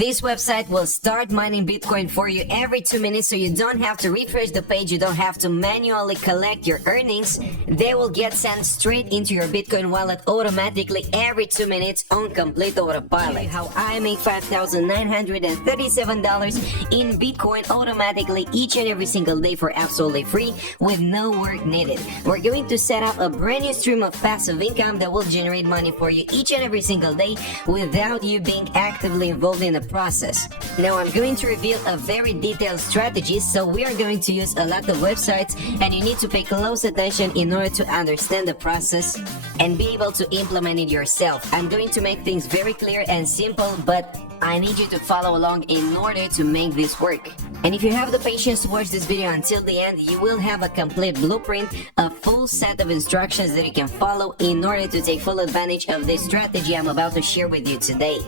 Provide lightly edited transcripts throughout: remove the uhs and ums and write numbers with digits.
This website will start mining Bitcoin for you every 2 minutes, so you don't have to refresh the page, you don't have to manually collect your earnings. They will get sent straight into your Bitcoin wallet automatically every 2 minutes on complete autopilot. How I make $5,937 in Bitcoin automatically each and every single day for absolutely free with no work needed. We're going to set up a brand new stream of passive income that will generate money for you each and every single day without you being actively involved in the process. Now I'm going to reveal a very detailed strategy, so we are going to use a lot of websites and you need to pay close attention in order to understand the process and be able to implement it yourself. I'm going to make things very clear and simple, but I need you to follow along in order to make this work. And if you have the patience to watch this video until the end, you will have a complete blueprint, a full set of instructions that you can follow in order to take full advantage of this strategy I'm about to share with you today.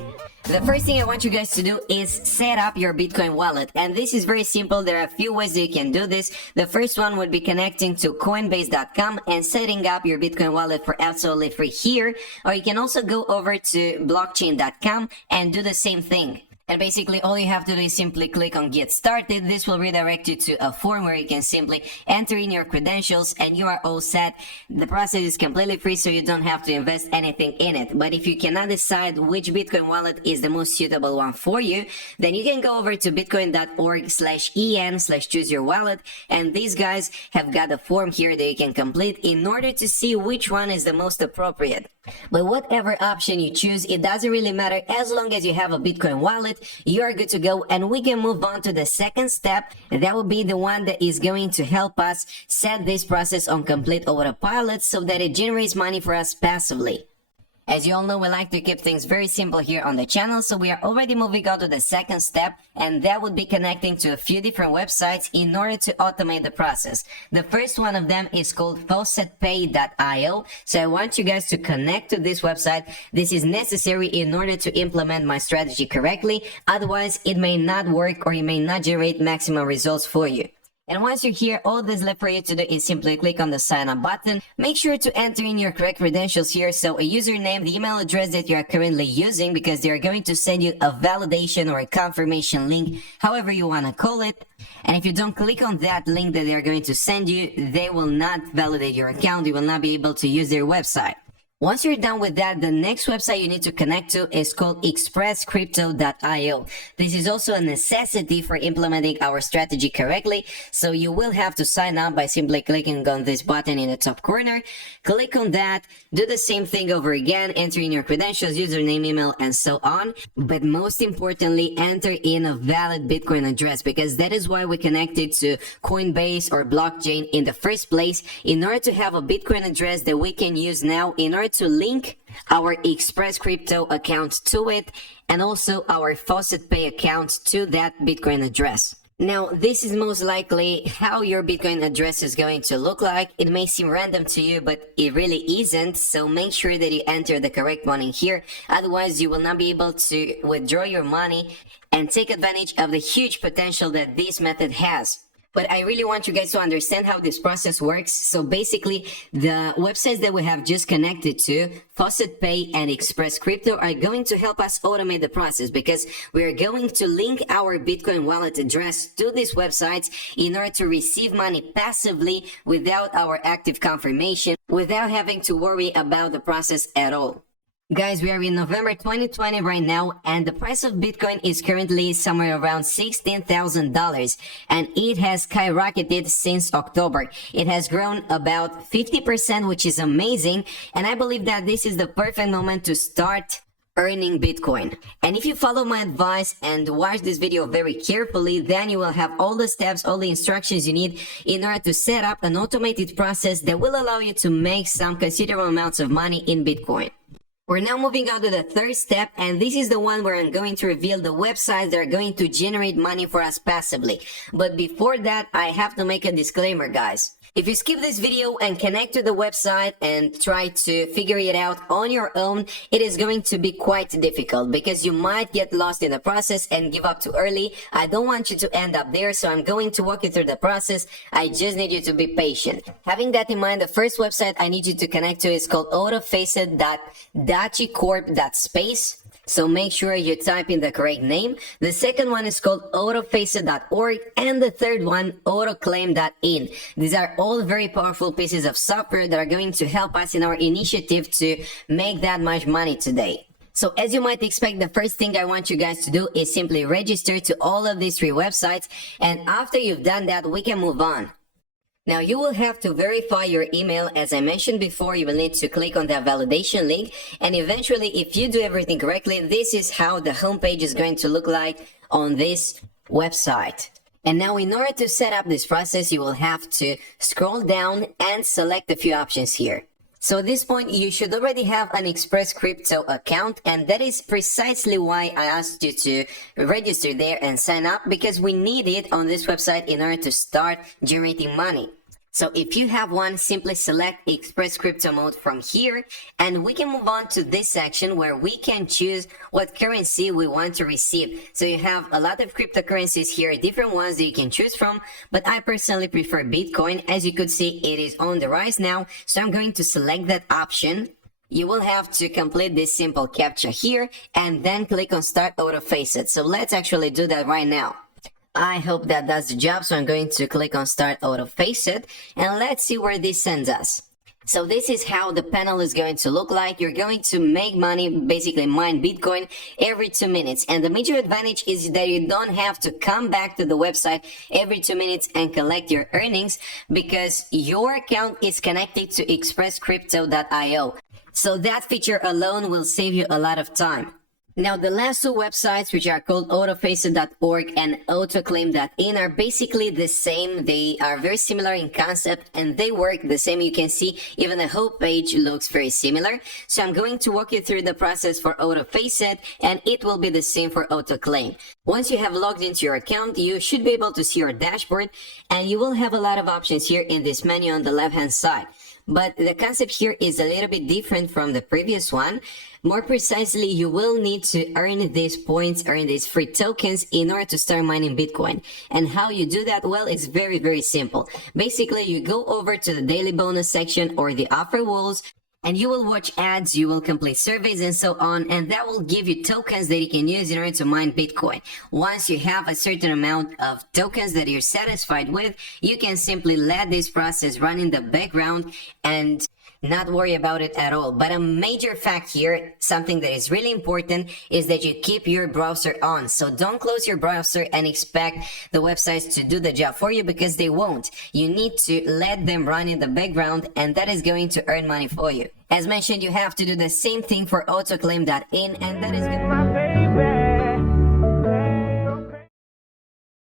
The first thing I want you guys to do is set up your Bitcoin wallet, and this is very simple. There are a few ways that you can do this. The first one would be connecting to coinbase.com and setting up your Bitcoin wallet for absolutely free here, or you can also go over to blockchain.com and do the same thing. And basically all you have to do is simply click on get started. This will redirect you to a form where you can simply enter in your credentials and you are all set. The process is completely free, so you don't have to invest anything in it. But if you cannot decide which Bitcoin wallet is the most suitable one for you, then you can go over to bitcoin.org/en/choose your wallet, and these guys have got a form here that you can complete in order to see which one is the most appropriate. But whatever option you choose, it doesn't really matter. As long as you have a Bitcoin wallet, you are good to go, and we can move on to the second step. That will be the one that is going to help us set this process on complete autopilot so that it generates money for us passively. As you all know, we like to keep things very simple here on the channel, so we are already moving on to the second step, and that would be connecting to a few different websites in order to automate the process. The first one of them is called faucetpay.io, so I want you guys to connect to this website. This is necessary in order to implement my strategy correctly, otherwise it may not work or it may not generate maximum results for you. And once you're here, all that's left for you to do is simply click on the sign up button. Make sure to enter in your correct credentials here, so a username, the email address that you are currently using, because they are going to send you a validation or a confirmation link, however you want to call it. And if you don't click on that link that they are going to send you, they will not validate your account. You will not be able to use their website. Once you're done with that, the next website you need to connect to is called expresscrypto.io. This is also a necessity for implementing our strategy correctly, so you will have to sign up by simply clicking on this button in the top corner. Click on that, do the same thing over again, enter in your credentials, username, email, and so on. But most importantly, enter in a valid Bitcoin address, because that is why we connected to Coinbase or blockchain in the first place, in order to have a Bitcoin address that we can use now in order to link our Express Crypto account to it, and also our Faucet Pay account to that Bitcoin address. Now, this is most likely how your Bitcoin address is going to look like. It may seem random to you, but it really isn't, so make sure that you enter the correct one in here. Otherwise, you will not be able to withdraw your money and take advantage of the huge potential that this method has. But I really want you guys to understand how this process works. So basically, the websites that we have just connected to, Faucet Pay and Express Crypto, are going to help us automate the process, because we are going to link our Bitcoin wallet address to these websites in order to receive money passively without our active confirmation, without having to worry about the process at all. Guys, we are in November 2020 right now, and the price of Bitcoin is currently somewhere around $16,000, and it has skyrocketed since October. It has grown about 50%, which is amazing, and I believe that this is the perfect moment to start earning Bitcoin. And if you follow my advice and watch this video very carefully, then you will have all the steps, all the instructions you need in order to set up an automated process that will allow you to make some considerable amounts of money in Bitcoin. We're now moving on to the third step, and this is the one where I'm going to reveal the websites that are going to generate money for us passively. But before that, I have to make a disclaimer, guys. If you skip this video and connect to the website and try to figure it out on your own, it is going to be quite difficult, because you might get lost in the process and give up too early. I don't want you to end up there, so I'm going to walk you through the process. I just need you to be patient. Having that in mind, the first website I need you to connect to is called autofacet.dachicorp.space. So make sure you type in the correct name. The second one is called autofacet.org, and the third one, autoclaim.in. These are all very powerful pieces of software that are going to help us in our initiative to make that much money today. So as you might expect, the first thing I want you guys to do is simply register to all of these 3 websites. And after you've done that, we can move on. Now you will have to verify your email. As I mentioned before, you will need to click on that validation link. And eventually, if you do everything correctly, this is how the homepage is going to look like on this website. And now in order to set up this process, you will have to scroll down and select a few options here. So at this point, you should already have an Express Crypto account, and that is precisely why I asked you to register there and sign up, because we need it on this website in order to start generating money. So if you have one, simply select Express Crypto mode from here, and we can move on to this section where we can choose what currency we want to receive. So you have a lot of cryptocurrencies here, different ones that you can choose from, but I personally prefer Bitcoin. As you could see, it is on the rise now, so I'm going to select that option. You will have to complete this simple captcha here, and then click on Start Auto Facet. So let's actually do that right now. I hope that does the job, so I'm going to click on Start Auto Facet, and let's see where this sends us. So this is how the panel is going to look like. You're going to make money, basically mine Bitcoin, every 2 minutes. And the major advantage is that you don't have to come back to the website every 2 minutes and collect your earnings, because your account is connected to expresscrypto.io. So that feature alone will save you a lot of time. Now, the last 2 websites, which are called autofacet.org and autoclaim.in, are basically the same. They are very similar in concept and they work the same. You can see even the whole page looks very similar. So I'm going to walk you through the process for autofacet, and it will be the same for autoclaim. Once you have logged into your account, you should be able to see your dashboard, and you will have a lot of options here in this menu on the left-hand side. But the concept here is a little bit different from the previous one. More precisely, you will need to earn these points, earn these free tokens in order to start mining Bitcoin. And how you do that? Well, it's very, very simple. Basically, you go over to the daily bonus section or the offer walls, and you will watch ads, you will complete surveys and so on, and that will give you tokens that you can use in order to mine Bitcoin. Once you have a certain amount of tokens that you're satisfied with, you can simply let this process run in the background and not worry about it at all. But a major fact here, something that is really important, is that you keep your browser on. So don't close your browser and expect the websites to do the job for you, because they won't. You need to let them run in the background, and that is going to earn money for you. As mentioned, you have to do the same thing for autoclaim.in, and that is going to